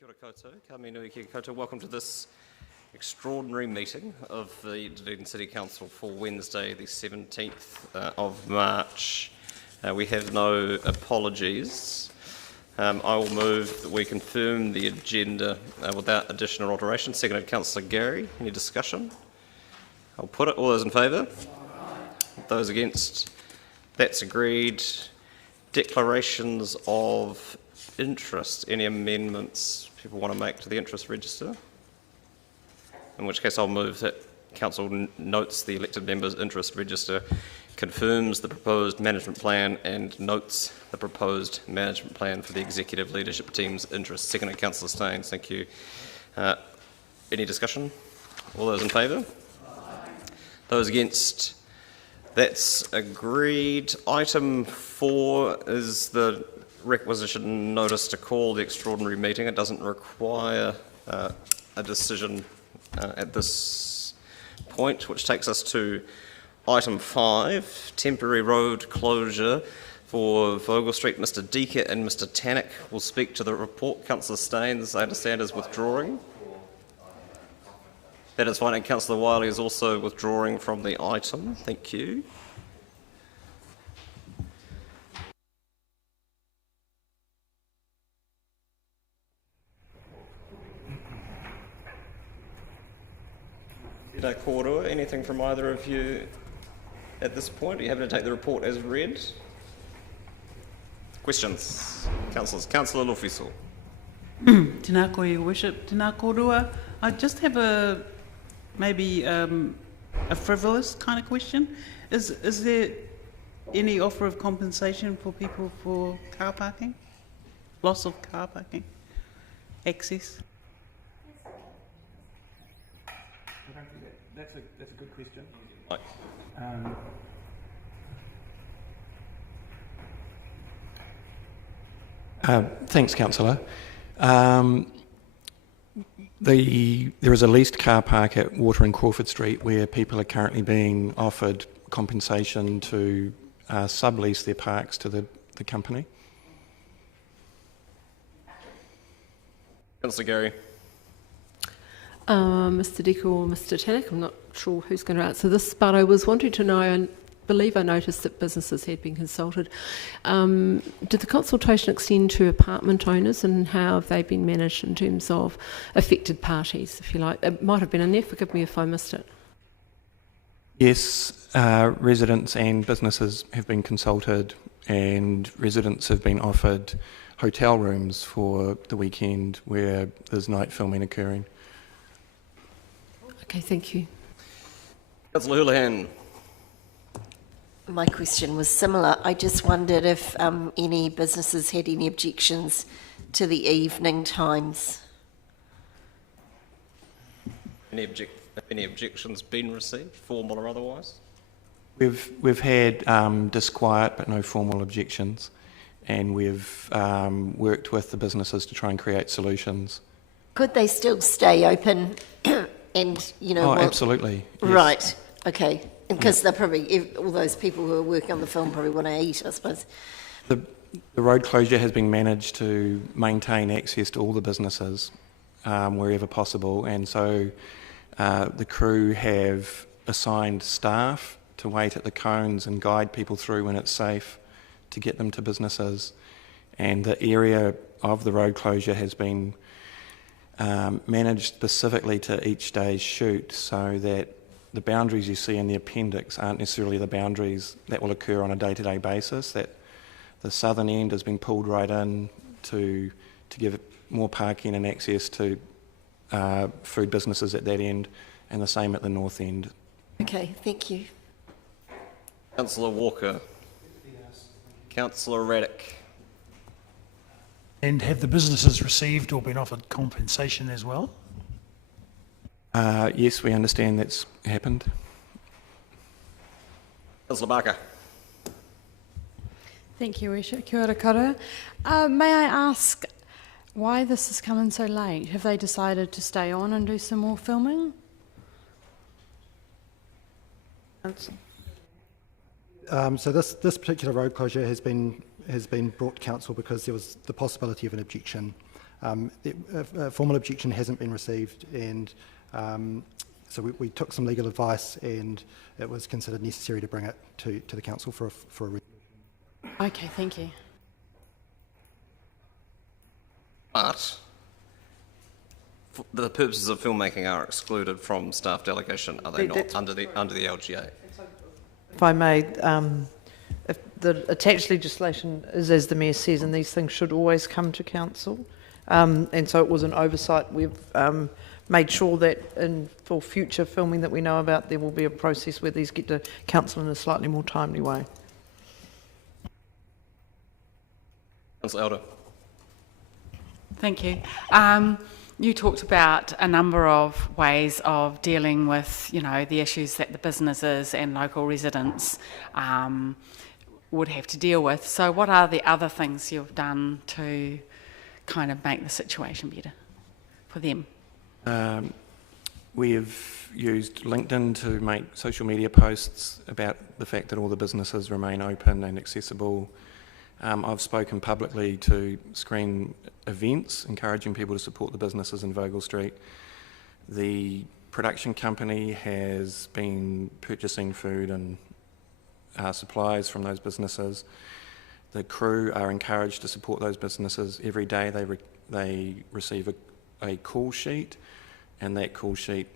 Kia ora koutou, ka minui ki koutou. Welcome to this extraordinary meeting of the Dunedin City Council for Wednesday, the 17th of March. We have no apologies. I will move that we confirm the agenda without additional alteration. Seconded, Councillor Gary. Any discussion? I'll put it. All those in favour? Those against? That's agreed. Declarations of interest. Any amendments people want to make to the interest register? In which case I'll move that Council notes the elected members' interest register, confirms the proposed management plan and notes the proposed management plan for the executive leadership team's interest. Seconded, Councillor Staines. Thank you. Any discussion? All those in favour? Those against? That's agreed. Item 4 is the requisition notice to call the extraordinary meeting. It doesn't require a decision at this point, which takes us to item 5, temporary road closure for Vogel Street. Mr. Deaker and Mr. Tannock will speak to the report. Councillor Staines, I understand, is withdrawing. That is fine, and Councillor Wiley is also withdrawing from the item. Thank you. Anything from either of you at this point? Are you happy to take the report as read? Questions? Councillors. Councillor Lufiso. Tēnā koe, Your Worship. Tēnā kōrua. I just have maybe a frivolous kind of question. Is there any offer of compensation for people for car parking? Loss of car parking? Access? That's a good question. Thanks, Councillor. There is a leased car park at Water and Crawford Street where people are currently being offered compensation to sublease their parks to the company. Councillor Gary. Mr. Deaker or Mr. Tannock, I'm not sure who's going to answer this, but I was wanting to know, and believe I noticed that businesses had been consulted. Did the consultation extend to apartment owners, and how have they been managed in terms of affected parties, if you like? It might have been in there, forgive me if I missed it. Yes, residents and businesses have been consulted, and residents have been offered hotel rooms for the weekend where there's night filming occurring. Okay, thank you. Councillor Houlihan. My question was similar. I just wondered if any businesses had any objections to the evening times. Any objections been received, formal or otherwise? We've had disquiet but no formal objections, and we've worked with the businesses to try and create solutions. Could they still stay open and, you know... Oh, absolutely. Yes. Right, okay. Because they're probably, all those people who are working on the film probably want to eat, I suppose. The road closure has been managed to maintain access to all the businesses wherever possible, and so the crew have assigned staff to wait at the cones and guide people through when it's safe to get them to businesses. And the area of the road closure has been managed specifically to each day's shoot, so that the boundaries you see in the appendix aren't necessarily the boundaries that will occur on a day-to-day basis, that the southern end has been pulled right in to give more parking and access to food businesses at that end, and the same at the north end. Okay, thank you. Councillor Walker. Councillor Raddick. And have the businesses received or been offered compensation as well? Yes, we understand that's happened. Councillor Barker. Thank you, Worship. Kia ora koutou. May I ask why this has come in so late? Have they decided to stay on and do some more filming? So this particular road closure has been brought to council because there was the possibility of an objection A formal objection hasn't been received, and so we took some legal advice, and it was considered necessary to bring it to the council for a Okay, thank you. But the purposes of filmmaking are excluded from staff delegation, are they not, under the LGA? If I may, if the attached legislation is as the Mayor says, and these things should always come to council. And so it was an oversight. We've made sure that for future filming that we know about, there will be a process where these get to council in a slightly more timely way. Councillor Elder. Thank you. You talked about a number of ways of dealing with, the issues that the businesses and local residents would have to deal with. So what are the other things you've done to kind of make the situation better for them? We've used LinkedIn to make social media posts about the fact that all the businesses remain open and accessible. I've spoken publicly to screen events, encouraging people to support the businesses in Vogel Street. The production company has been purchasing food and supplies from those businesses. The crew are encouraged to support those businesses. Every day they receive a call sheet, and that call sheet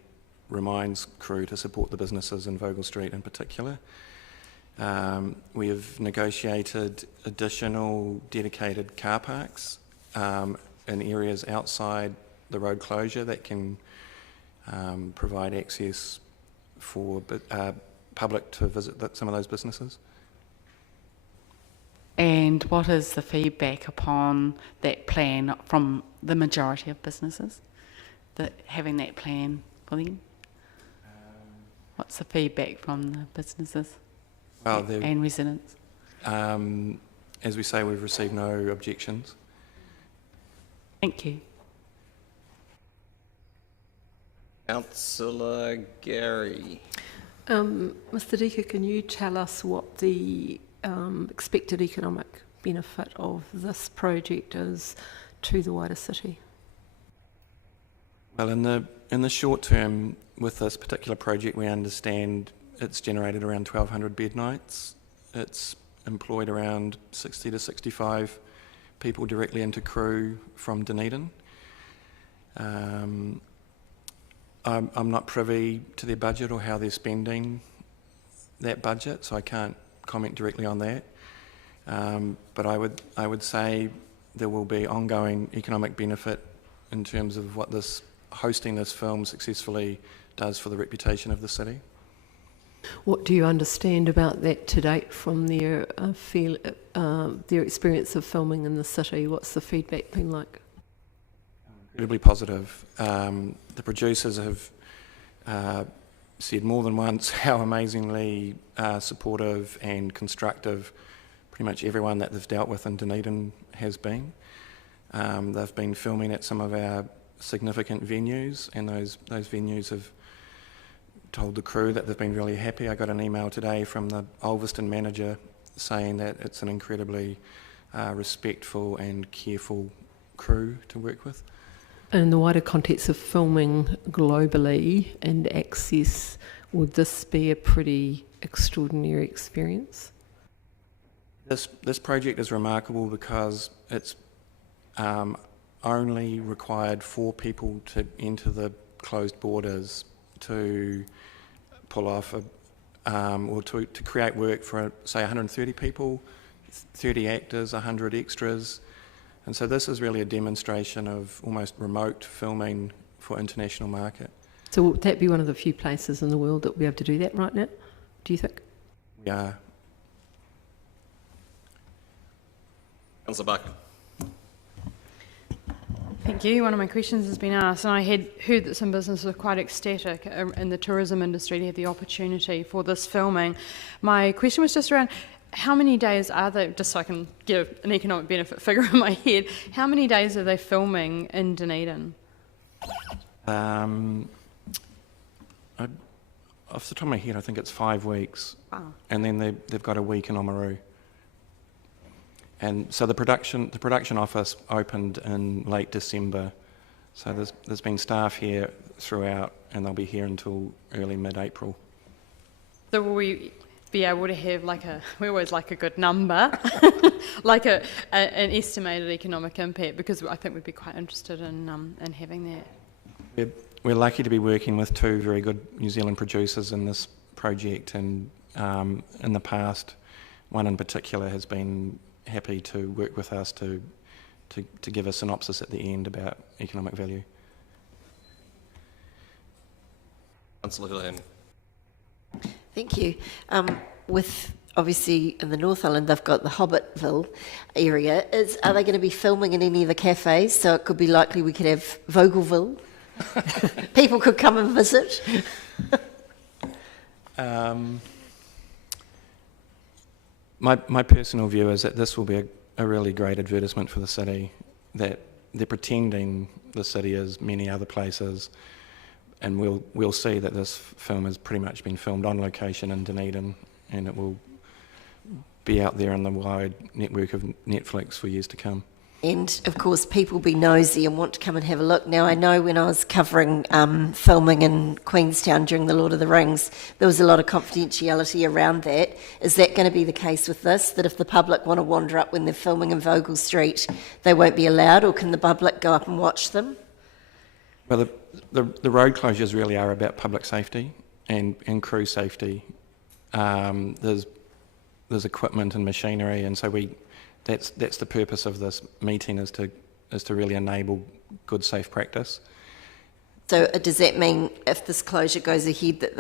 reminds crew to support the businesses in Vogel Street in particular. We have negotiated additional dedicated car parks in areas outside the road closure that can provide access for public to visit some of those businesses. And what is the feedback upon that plan from the majority of businesses, having that plan for them? What's the feedback from the businesses and residents? As we say, we've received no objections. Thank you. Councillor Gary. Mr Deaker, can you tell us what the expected economic benefit of this project is to the wider city? Well, in the short term, with this particular project, we understand it's generated around 1,200 bed nights. It's employed around 60 to 65 people directly into crew from Dunedin. I'm not privy to their budget or how they're spending that budget, so I can't comment directly on that. But I would say there will be ongoing economic benefit in terms of what hosting this film successfully does for the reputation of the city. What do you understand about that to date from their experience of filming in the city? What's the feedback been like? Incredibly positive. The producers have said more than once how amazingly supportive and constructive pretty much everyone that they've dealt with in Dunedin has been. They've been filming at some of our significant venues, and those venues have told the crew that they've been really happy. I got an email today from the Ulverston manager saying that it's an incredibly respectful and careful crew to work with. And in the wider context of filming globally and access, would this be a pretty extraordinary experience? This project is remarkable because it's only required 4 people to enter the closed borders to pull off or to create work for, say, 130 people, 30 actors, 100 extras. And so this is really a demonstration of almost remote filming for international market. So would that be one of the few places in the world that will be able to do that right now, do you think? We are. Councillor Barker. Thank you. One of my questions has been asked, and I had heard that some businesses are quite ecstatic in the tourism industry to have the opportunity for this filming. My question was just around how many days are they, just so I can get an economic benefit figure in my head, how many days are they filming in Dunedin? Off the top of my head, I think it's 5 weeks. Wow. And then they've got a week in Oamaru. And so the production office opened in late December. So there's been staff here throughout, and they'll be here until early mid-April. So will we be able to have we always like a good number, like an estimated economic impact, because I think we'd be quite interested in having that. We're lucky to be working with two very good New Zealand producers in this project, and in the past, one in particular has been happy to work with us to give a synopsis at the end about economic value. Councillor Hulahan. Thank you. With obviously in the North Island, they've got the Hobbitville area. Are they going to be filming in any of the cafes? So it could be likely we could have Vogelville. People could come and visit. My personal view is that this will be a really great advertisement for the city, that they're pretending the city is many other places, and we'll see that this film has pretty much been filmed on location in Dunedin, and it will be out there on the wide network of Netflix for years to come. And of course, people be nosy and want to come and have a look. Now, I know when I was covering filming in Queenstown during The Lord of the Rings, there was a lot of confidentiality around that. Is that going to be the case with this? That if the public want to wander up when they're filming in Vogel Street, they won't be allowed, or can the public go up and watch them? Well, the road closures really are about public safety and crew safety. There's equipment and machinery, and so that's the purpose of this meeting, is to really enable good, safe practice. So does that mean if this closure goes ahead that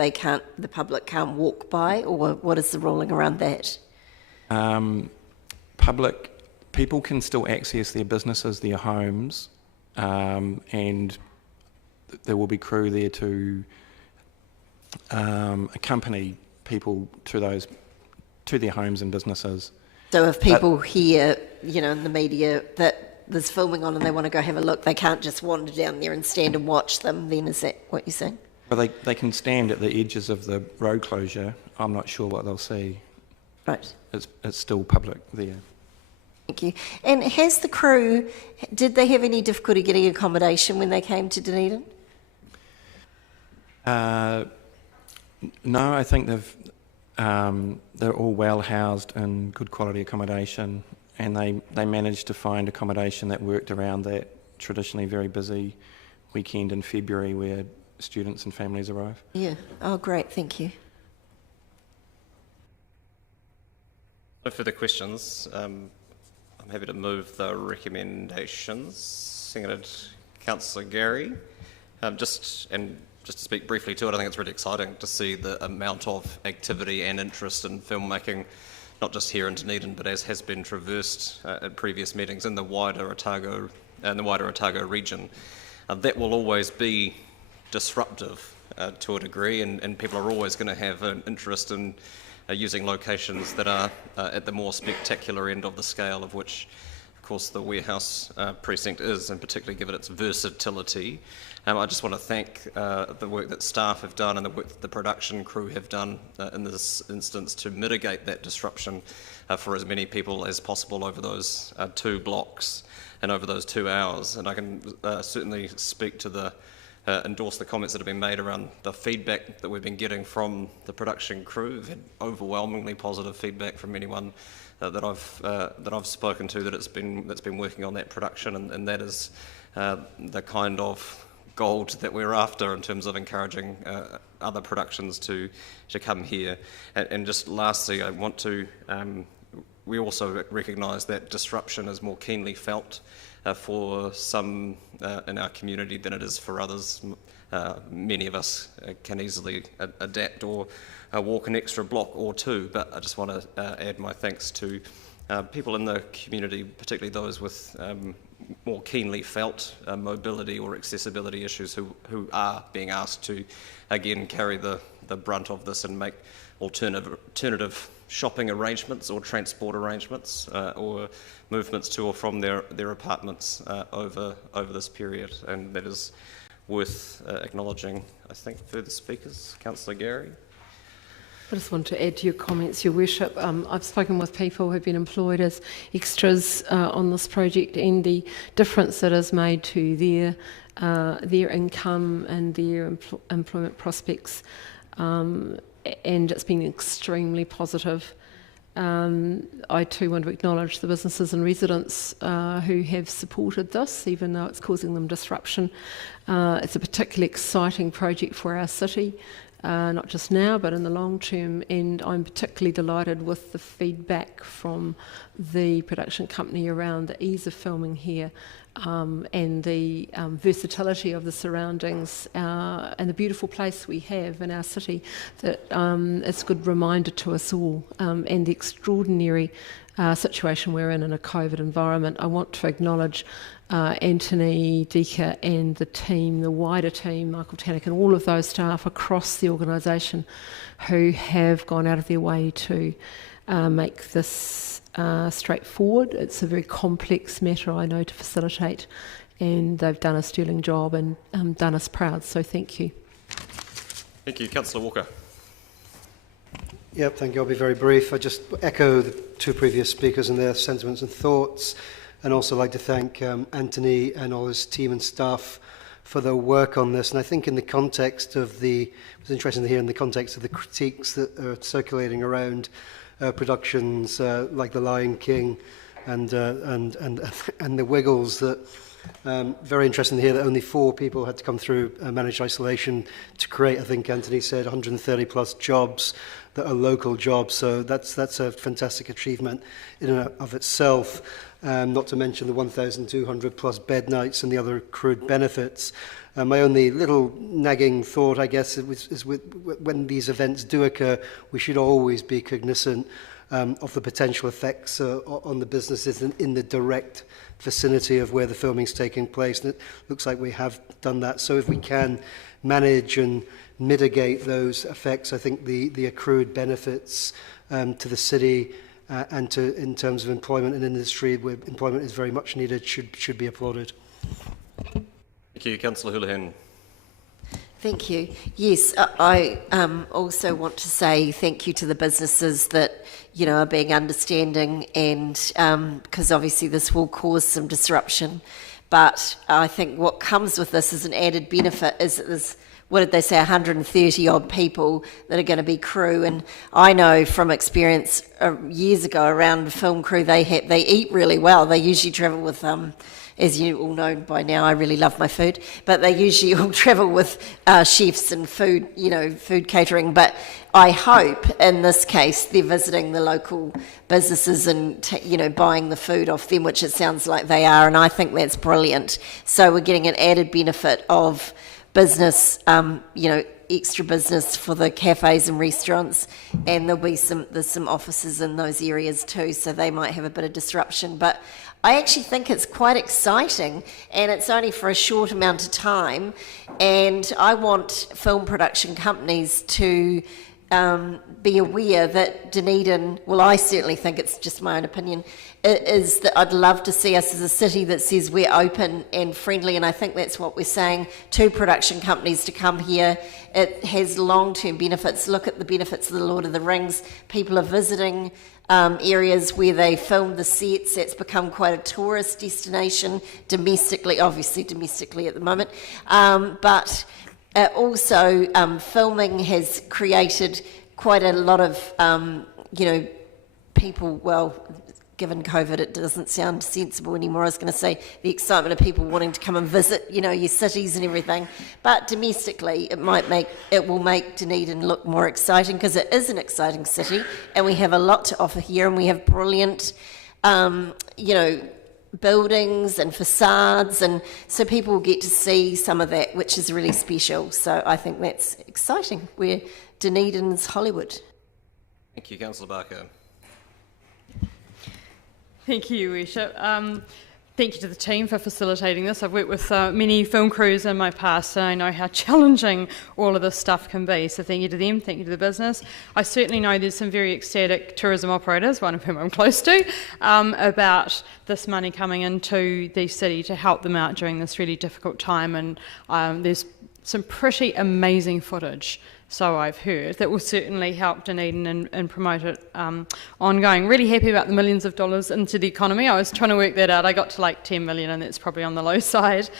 the public can't walk by, or what is the ruling around that? People can still access their businesses, their homes, and there will be crew there to accompany people to their homes and businesses. So if people hear, in the media that there's filming on and they want to go have a look, they can't just wander down there and stand and watch them, then is that what you're saying? Well, they can stand at the edges of the road closure. I'm not sure what they'll see. Right. It's still public there. Thank you. And has the crew, did they have any difficulty getting accommodation when they came to Dunedin? No, I think they're all well housed in good quality accommodation, and they managed to find accommodation that worked around that traditionally very busy weekend in February where students and families arrive. Yeah. Oh, great. Thank you. No further questions. I'm happy to move the recommendations. Seconded, Councillor Gary. Just to speak briefly to it, I think it's really exciting to see the amount of activity and interest in filmmaking, not just here in Dunedin, but as has been traversed at previous meetings in the wider Otago region. That will always be disruptive to a degree, and people are always going to have an interest in using locations that are at the more spectacular end of the scale of which, of course, the warehouse precinct is, and particularly given its versatility. I just want to thank the work that staff have done and the work that the production crew have done in this instance to mitigate that disruption for as many people as possible over those 2 blocks and over those 2 hours. And I can certainly speak to endorse the comments that have been made around the feedback that we've been getting from the production crew. We've had overwhelmingly positive feedback from anyone that I've spoken to that's been working on that production, and that is the kind of gold that we're after in terms of encouraging other productions to come here. And just lastly, I want to we also recognise that disruption is more keenly felt for some in our community than it is for others. Many of us can easily adapt or walk an extra block or 2, but I just want to add my thanks to people in the community, particularly those with more keenly felt mobility or accessibility issues who are being asked to, again, carry the brunt of this and make alternative shopping arrangements or transport arrangements or movements to or from their apartments over this period. And that is worth acknowledging. I think further speakers, Councillor Gary. I just want to add to your comments, Your Worship. I've spoken with people who've been employed as extras on this project, and the difference that is made to their income and their employment prospects, and it's been extremely positive. I too want to acknowledge the businesses and residents who have supported this, even though it's causing them disruption. It's a particularly exciting project for our city. Not just now, but in the long term, and I'm particularly delighted with the feedback from the production company around the ease of filming here, and the versatility of the surroundings, and the beautiful place we have in our city. That it's a good reminder to us all, and the extraordinary situation we're in a COVID environment. I want to acknowledge Anthony, Dika and the team, the wider team, Michael Tannock and all of those staff across the organisation who have gone out of their way to make this straightforward. It's a very complex matter, I know, to facilitate, and they've done a sterling job and done us proud, so thank you. Thank you. Councillor Walker. Yep, thank you. I'll be very brief. I just echo the two previous speakers and their sentiments and thoughts, and also like to thank Anthony and all his team and staff for their work on this. And I think in the context of it was interesting to hear in the context of the critiques that are circulating around productions like The Lion King and The Wiggles, that very interesting to hear that only 4 people had to come through managed isolation to create, I think Anthony said, 130 plus jobs that are local jobs. So that's a fantastic achievement in and of itself. Not to mention the 1,200 plus bed nights and the other accrued benefits. My only little nagging thought, I guess, is when these events do occur, we should always be cognizant of the potential effects on the businesses in the direct vicinity of where the filming's taking place. And it looks like we have done that. So if we can manage and mitigate those effects, I think the accrued benefits to the city and in terms of employment and industry, where employment is very much needed, should be applauded. Thank you. Councillor Houlihan. Thank you. Yes, I also want to say thank you to the businesses that, you know, are being understanding, and because obviously this will cause some disruption. But I think what comes with this as an added benefit is that there's, what did they say, 130 odd people that are going to be crew. And I know from experience years ago around film crew, they eat really well. They usually travel with, as you all know by now, I really love my food, but they usually all travel with chefs and food, you know, food catering. But I hope in this case they're visiting the local businesses and, you know, buying the food off them, which it sounds like they are. And I think that's brilliant. So we're getting an added benefit of business, you know, extra business for the cafes and restaurants, and there's some offices in those areas too, so they might have a bit of disruption. But I actually think it's quite exciting, and it's only for a short amount of time, and I want film production companies to be aware that Dunedin, well, I certainly think, it's just my own opinion, is that I'd love to see us as a city that says we're open and friendly, and I think that's what we're saying to production companies to come here. It has long-term benefits. Look at the benefits of the Lord of the Rings. People are visiting areas where they filmed the sets. It's become quite a tourist destination domestically, obviously domestically at the moment, but also filming has created quite a lot of, you know, people, well, given COVID, it doesn't sound sensible anymore. I was going to say the excitement of people wanting to come and visit, you know, your cities and everything. But domestically, it will make Dunedin look more exciting, because it is an exciting city, and we have a lot to offer here, and we have brilliant, you know, buildings and facades, and so people will get to see some of that, which is really special. So I think that's exciting. We're Dunedin's Hollywood. Thank you. Councillor Barker. Thank you, Your Worship. Thank you to the team for facilitating this. I've worked with many film crews in my past, and I know how challenging all of this stuff can be. So thank you to them, thank you to the business. I certainly know there's some very ecstatic tourism operators, one of whom I'm close to, about this money coming into the city to help them out during this really difficult time. And there's some pretty amazing footage so I've heard, that will certainly help Dunedin and promote it ongoing. Really happy about the millions of dollars into the economy. I was trying to work that out. I got to like 10 million, and that's probably on the low side.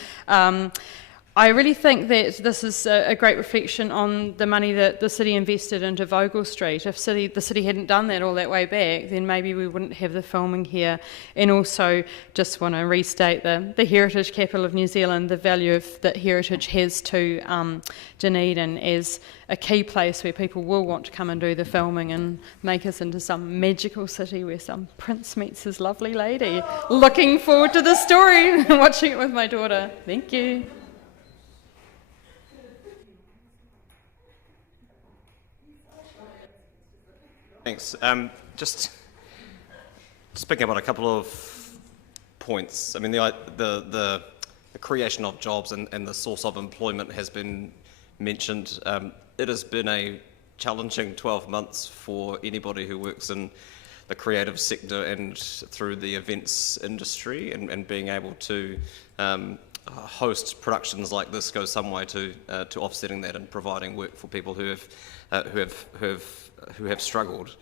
I really think that this is a great reflection on the money that the city invested into Vogel Street. If the city hadn't done that all that way back, then maybe we wouldn't have the filming here. And also, just want to restate the heritage capital of New Zealand, the value that heritage has to Dunedin as a key place where people will want to come and do the filming and make us into some magical city where some prince meets his lovely lady. Looking forward to the story, watching it with my daughter. Thank you. Thanks. Just picking up on a couple of points. I mean, the creation of jobs and the source of employment has been mentioned. It has been a challenging 12 months for anybody who works in the creative sector and through the events industry, and being able to host productions like this goes some way to offsetting that and providing work for people who have struggled.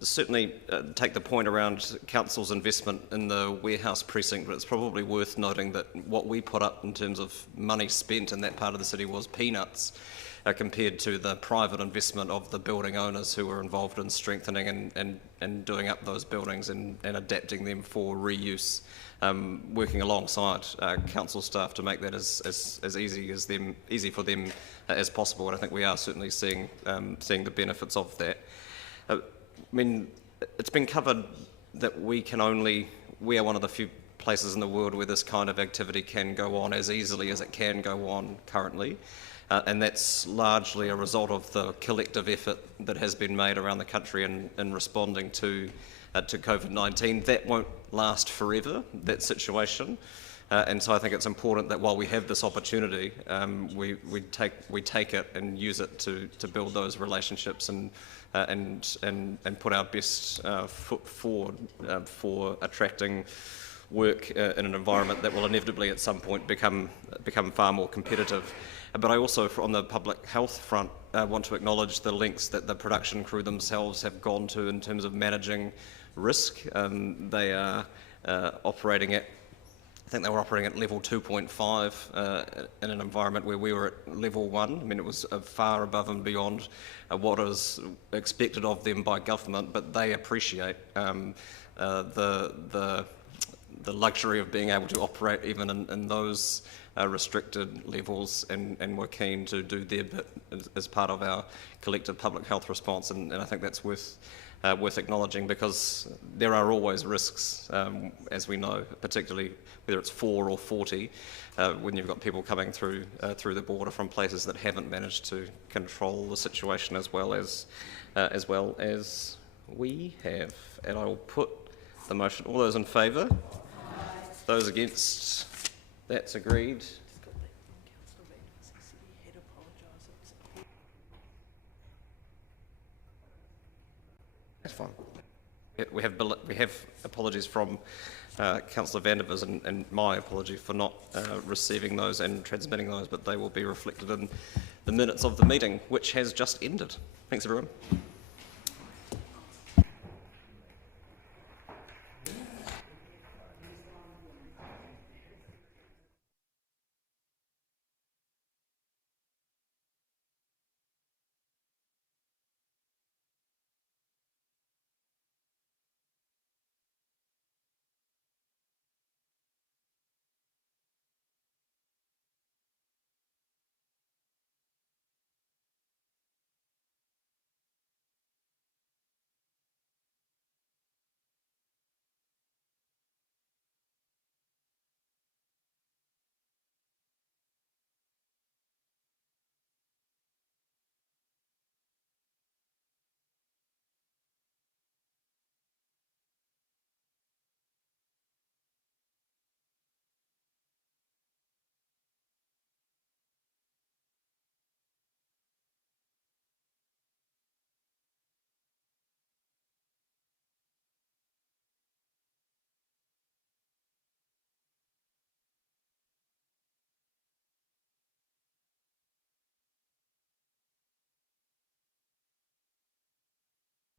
Certainly take the point around council's investment in the warehouse precinct, but it's probably worth noting that what we put up in terms of money spent in that part of the city was peanuts compared to the private investment of the building owners who were involved in strengthening and doing up those buildings and adapting them for reuse, working alongside council staff to make that as easy for them as possible. And I think we are certainly seeing the benefits of that. I mean, it's been covered that we are one of the few places in the world where this kind of activity can go on as easily as it can go on currently. And that's largely a result of the collective effort that has been made around the country in responding to COVID-19. That won't last forever, that situation. And so I think it's important that while we have this opportunity, we take it and use it to build those relationships and put our best foot forward for attracting work in an environment that will inevitably at some point become far more competitive. But I also, on the public health front, want to acknowledge the lengths that the production crew themselves have gone to in terms of managing risk. They are operating at, I think they were operating at level 2.5 in an environment where we were at level 1. I mean, it was far above and beyond what is expected of them by government, but they appreciate the luxury of being able to operate even in those restricted levels, and we're keen to do their bit as part of our collective public health response, and I think that's worth acknowledging, because there are always risks, as we know, particularly whether it's 4 or 40, when you've got people coming through the border from places that haven't managed to control the situation as well as we have. And I will put the motion. All those in favour? Those against? That's agreed. That's fine. We have apologies from Councillor Vandevers and my apology for not receiving those and transmitting those, but they will be reflected in the minutes of the meeting, which has just ended. Thanks, everyone.